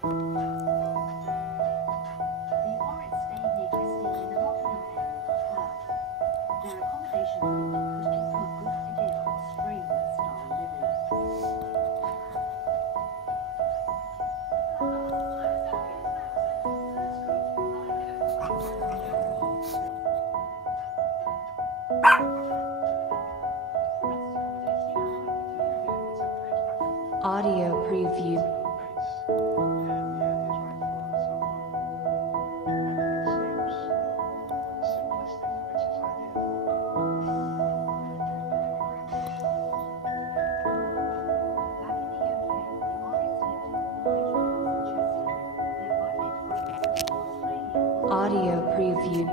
The Orange stayed near Christie in the Rockingham area. Their accommodation could give them a good idea of Australian-style living. Audio preview. Back in the UK, the Oryx lived in a large house in Chester. Their budget for a visit to Australia was Audio preview.